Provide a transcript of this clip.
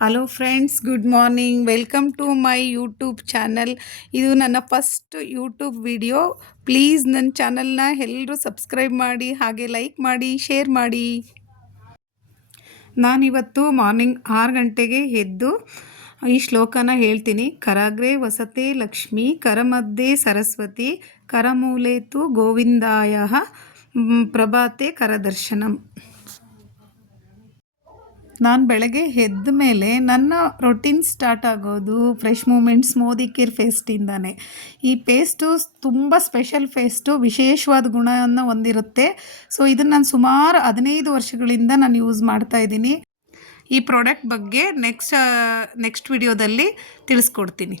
Hello friends, good morning. Welcome to my YouTube channel. ಇದು ನನ್ನ first YouTube video. Please ನನ್ನ ಚಾನಲ್ನ ಎಲ್ಲರೂ ಸಬ್ಸ್ಕ್ರೈಬ್ ಮಾಡಿ, ಹಾಗೆ ಲೈಕ್ ಮಾಡಿ, ಶೇರ್ ಮಾಡಿ. ನಾನಿವತ್ತು ಮಾರ್ನಿಂಗ್ 6 ಗಂಟೆಗೆ ಎದ್ದು ಈ ಶ್ಲೋಕನ ಹೇಳ್ತೀನಿ. ಕರಾಗ್ರೆ ವಸತೆ ಲಕ್ಷ್ಮಿ, ಕರಮಧ್ಯೆ ಸರಸ್ವತಿ, ಕರಮೂಲೆ ತು ಗೋವಿಂದಾಯ, ಪ್ರಭಾತೆ ಕರದರ್ಶನಂ. ನಾನು ಬೆಳಗ್ಗೆ ಎದ್ದ ಮೇಲೆ ನನ್ನ ರೊಟೀನ್ ಸ್ಟಾರ್ಟ್ ಆಗೋದು ಫ್ರೆಶ್ ಮೂಮೆಂಟ್ಸ್ ಮೋದಿ ಕೇರ್ ಪೇಸ್ಟಿಂದಾನೆ. ಈ ಪೇಸ್ಟು ತುಂಬ ಸ್ಪೆಷಲ್ ಪೇಸ್ಟು, ವಿಶೇಷವಾದ ಗುಣವನ್ನು ಹೊಂದಿರುತ್ತೆ. ಸೊ ಇದನ್ನು ನಾನು ಸುಮಾರು 15 ವರ್ಷಗಳಿಂದ ನಾನು ಯೂಸ್ ಮಾಡ್ತಾಯಿದ್ದೀನಿ. ಈ ಪ್ರಾಡಕ್ಟ್ ಬಗ್ಗೆ ನೆಕ್ಸ್ಟ್ ವಿಡಿಯೋದಲ್ಲಿ ತಿಳಿಸ್ಕೊಡ್ತೀನಿ.